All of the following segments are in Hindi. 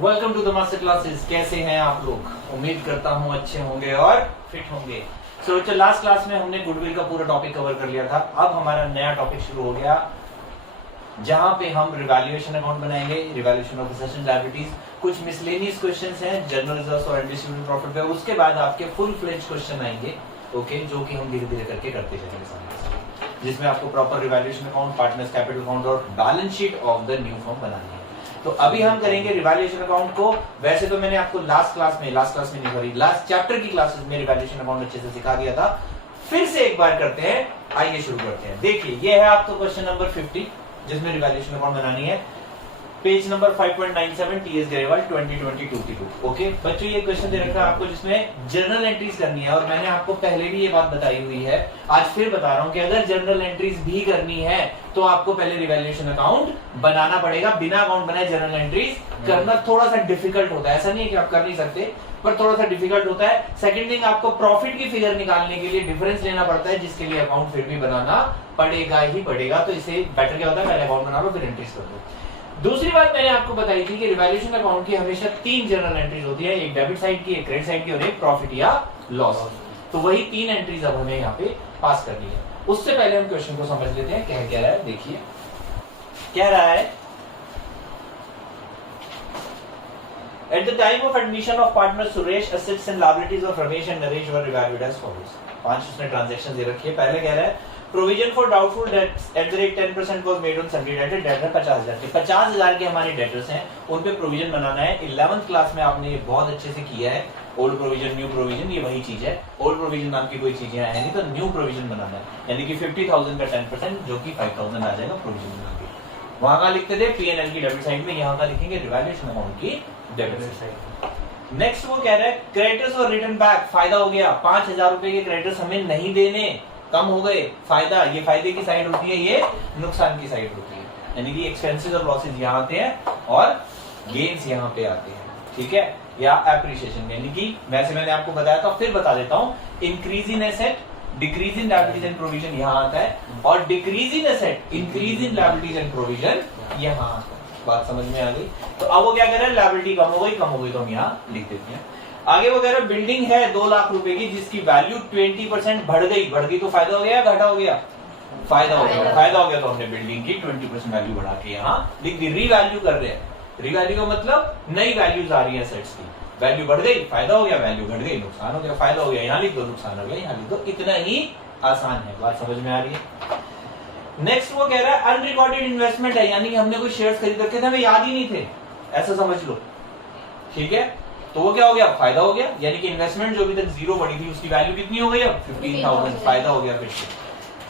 Welcome to the master classes. कैसे हैं आप लोग? उम्मीद करता हूं अच्छे होंगे और फिट होंगे। सो लास्ट क्लास में हमने गुडविल का पूरा टॉपिक कवर कर लिया था। अब हमारा नया टॉपिक शुरू हो गया जहां पे हम रिवैल्यूएशन अकाउंट बनाएंगे, revaluation of assets and liabilities, कुछ मिसलेनियस क्वेश्चंस हैं जनरल रिजर्व्स और अनडिस्ट्रिब्यूटेड प्रॉफिट पे। उसके बाद आपके फुल फ्लेज क्वेश्चन आएंगे, ओके, जो कि हम धीरे धीरे करके करते चलेंगे सामने, जिसमें आपको proper revaluation account, partners capital account और balance sheet of the new firm बनानी है। तो अभी हम करेंगे रिवैल्यूएशन अकाउंट को। वैसे तो मैंने आपको लास्ट क्लास में नहीं सॉरी लास्ट चैप्टर की क्लासेस में रिवैल्यूएशन अकाउंट अच्छे से सिखा दिया था। फिर से एक बार करते हैं, आइए शुरू करते हैं। देखिए ये है आपका क्वेश्चन नंबर 50 जिसमें रिवैल्यूएशन अकाउंट बनानी है, page number 5.97 TS Grewal 2022। Okay बच्चों, ये क्वेश्चन दे रखा है आपको जिसमें जर्नल एंट्रीज करनी है। और मैंने आपको पहले भी ये बात बताई हुई है, आज फिर बता रहा हूं कि अगर जर्नल एंट्रीज भी करनी है तो आपको पहले रिवैल्यूएशन अकाउंट बनाना पड़ेगा। बिना अकाउंट बनाए जर्नल एंट्रीज करना थोड़ा सा डिफिकल्ट होता है। ऐसा नहीं है कि आप कर नहीं सकते, पर थोड़ा सा डिफिकल्ट होता है। सेकंड थिंग, आपको प्रॉफिट की फिगर निकालने के लिए डिफरेंस लेना पड़ता है, जिसके लिए अकाउंट फिर भी बनाना पड़ेगा ही पड़ेगा। तो इसे बेटर क्या होता है, पहले अकाउंट बना लो फिर एंट्रीज कर दो। दूसरी बात मैंने आपको बताई थी कि रिवैल्यूएशन अकाउंट की हमेशा 3 जर्नल एंट्रीज होती है, एक डेबिट साइड की, एक क्रेडिट साइड की और एक प्रॉफिट या लॉस। तो वही 3 एंट्रीज अब हमें यहाँ पे पास करनी है। उससे पहले हम क्वेश्चन को समझ लेते हैं क्या रहा है। देखिए क्या रहा है, At the time of admission of partner Suresh, assets and liabilities of Ramesh and Naresh were revalued as follows. 5 उसने ट्रांजैक्शन दे रखी है। पहले कह रहा है provision for doubtful debts at the rate 10% was made on sundry debtor. Debtor 50,000 के 50,000 के हमारे डेटर्स हैं, उन पे प्रोविजन बनाना है। 11th क्लास में आपने ये बहुत अच्छे से किया है। ओल्ड प्रोविजन, न्यू प्रोविजन, ये वही चीज है। ओल्ड प्रोविजन नाम की कोई चीज है नहीं, तो न्यू प्रोविजन बनाना है, यानी कि 50,000 का 10% जो कि 5,000 आ जाएगा प्रोविजन बना के। वहां का लिखते थे P&L की डेबिट साइड में, यहाँ का लिखेंगे रिवैल्यूएशन अकाउंट की डेबिट साइड। नेक्स्ट वो कह रहा है क्रेडिटर्स और रिटर्न बैक। फायदा हो गया, 5,000 रुपए के क्रेडिटर्स हमें नहीं देने, कम हो गए। फायदा, ये फायदे की साइड होती है, ये नुकसान की साइड होती है, यानी कि एक्सपेंसेस और लॉसेज यहाँ आते हैं और गेन्स यहाँ पे आते हैं, ठीक है। या एप्रिसिएशन, यानी कि वैसे मैंने आपको बताया था, फिर बता देता हूँ, increase in asset, decrease in liabilities and provision यहाँ आता है, और decrease in asset, increase in liabilities and provision यहाँ आता है। बात समझ में आ गई? तो अब वो क्या कर रहा है, लायबिलिटी कम हो गई तो हम यहाँ लिख देते हैं। आगे वो कह रहा है बिल्डिंग है 2 लाख रुपए की जिसकी वैल्यू 20% बढ़ गई तो फायदा हो गया, घाटा हो गया? फायदा हो गया। तो हमने बिल्डिंग की 20% वैल्यू बढ़ा के यहाँ लिख दी। रीवैल्यू कर रहे हैं, रीवैल्यू का मतलब नई वैल्यूज आ रही है एसेट्स की। वैल्यू बढ़ गई, फायदा हो गया, वैल्यू घट गई, नुकसान हो गया। फायदा हो गया, यहाँ लिख दो, नुकसान हो गया, यहाँ लिख दो। इतना ही आसान है। बात समझ में आ रही है? नेक्स्ट वो कह रहा है अनरिकॉर्डेड इन्वेस्टमेंट है, यानी कि हमने कोई शेयर्स खरीद रखे थे, हमें याद ही नहीं थे, ऐसा समझ लो, ठीक है। तो वो क्या हो गया, फायदा हो गया, यानी कि इन्वेस्टमेंट जो अभी तक 0 बढ़ी थी उसकी वैल्यू कितनी हो गई अब 15,000, फायदा हो गया फिर से।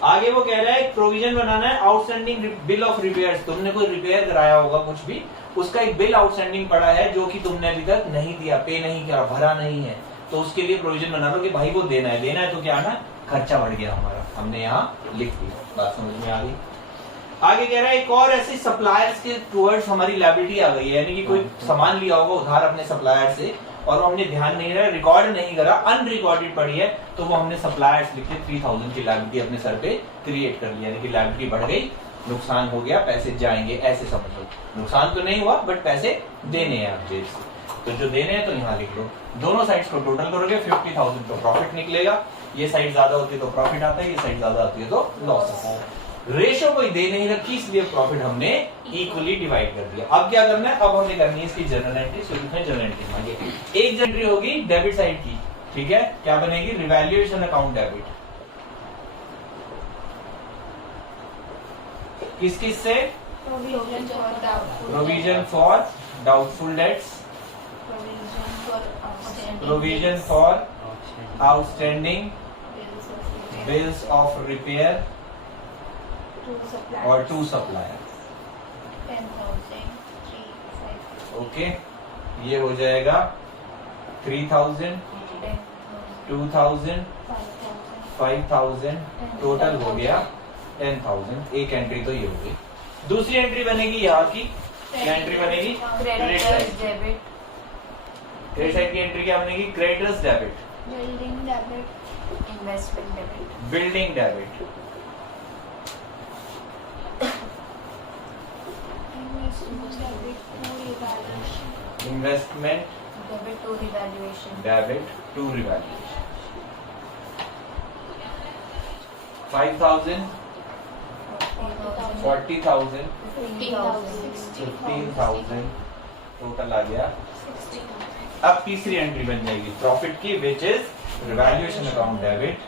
आगे वो कह रहा है प्रोविजन बनाना है आउटस्टैंडिंग बिल ऑफ रिपेयर्स। तुमने कोई रिपेयर कराया होगा कुछ भी, उसका एक बिल आउटस्टैंडिंग पड़ा है जो कि तुमने अभी तक नहीं दिया, पे नहीं किया, भरा नहीं है, तो उसके लिए प्रोविजन बना लो कि भाई वो देना है तो क्या आना, खर्चा बढ़ गया हमारा, हमने यहाँ लिख दिया। बात समझ में आ गई? आगे कह रहा है एक और ऐसे सप्लायर्स के टुवर्ड्स हमारी लायबिलिटी आ गई है, यानी कि कोई सामान लिया होगा उधार अपने सप्लायर से और हमने ध्यान नहीं रहा, रिकॉर्ड नहीं करा, अनरिकॉर्डेड पड़ी है, तो वो हमने सप्लायर्स लिख के 3,000 की लायबिलिटी अपने सर पे क्रिएट कर लिया, यानी कि लायबिलिटी बढ़ गई, नुकसान हो गया, पैसे जाएंगे, ऐसे समझ लो। नुकसान तो नहीं हुआ बट पैसे देने हैं आप जेब से, तो जो देने हैं तो यहाँ लिख लो। दोनों साइड्स को टोटल करोगे 50,000 तो प्रॉफिट निकलेगा। ये साइड ज्यादा होती है तो प्रॉफिट आता है, ये साइड ज्यादा होती है तो लॉस आता है। रेशो कोई दे नहीं रखी, इसलिए प्रॉफिट हमने इक्वली डिवाइड कर दिया। अब क्या करना है, अब हमने करनी है इसकी जर्नल एंट्री। जर्नल एंट्री मांगे, एक एंट्री होगी डेबिट साइड की, ठीक है। क्या बनेगी, रिवैल्यूएशन अकाउंट डेबिट। किस किस से, provision for doubtful debts, provision for outstanding bills of repair और 2 सप्लायर। ओके, ये हो जाएगा 3,000, 2,000, 5,000, टोटल हो गया 10,000। एक एंट्री तो ये हो गई। दूसरी एंट्री बनेगी यहाँ की, क्या एंट्री बनेगी, क्रेडिट साइड। क्रेडिट साइड की एंट्री क्या बनेगी, creditors debit, building debit, investment debit, building debit, investment Debit to revaluation. Debit to revaluation 5,000 40,000 15,000 total आ गया। अब तीसरी एंट्री बन जाएगी प्रॉफिट की, which is revaluation account debit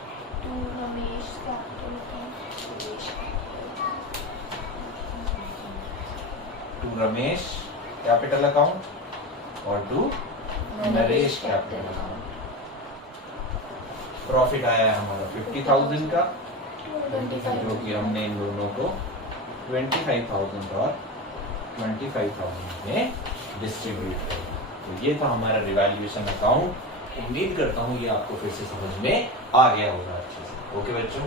To Ramesh capital account. To Ramesh capital account और to Naresh capital account. Profit आया है हमारा 50,000 का, जो कि हमने इन दोनों को 25,000 और 25,000 में डिस्ट्रीब्यूट किया। तो ये था हमारा रिवैल्यूएशन अकाउंट। उम्मीद करता हूँ ये आपको फिर से समझ में आ गया होगा अच्छे से। ओके बच्चों,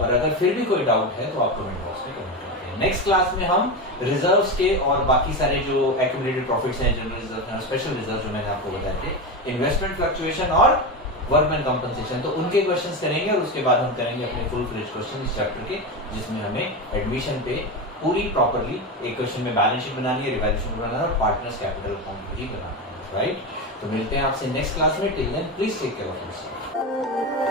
और अगर फिर भी कोई डाउट है तो आप कमेंट बॉक्स में कमेंट करते हैं। नेक्स्ट क्लास में हम रिजर्व्स के और बाकी सारे जो एक्यूमुलेटेड प्रॉफिट्स हैं, जनरल रिजर्व हैं, स्पेशल रिजर्व जो मैंने आपको बताए थे, इन्वेस्टमेंट फ्लक्चुएशन और वर्कमैन कंपनसेशन, तो उनके क्वेश्चंस करेंगे और उसके बाद हम करेंगे अपने फुल फ्लेज क्वेश्चन इस चैप्टर के, जिसमें हमें एडमिशन पे पूरी प्रॉपर्ली एक क्वेश्चन में बैलेंस शीट बनानी है, रिवैल्यूएशन बनाना है और पार्टनर्स कैपिटल अकाउंट भी बनाना है। राइट, तो मिलते हैं आपसे नेक्स्ट क्लास में। Till then please take care of yourself.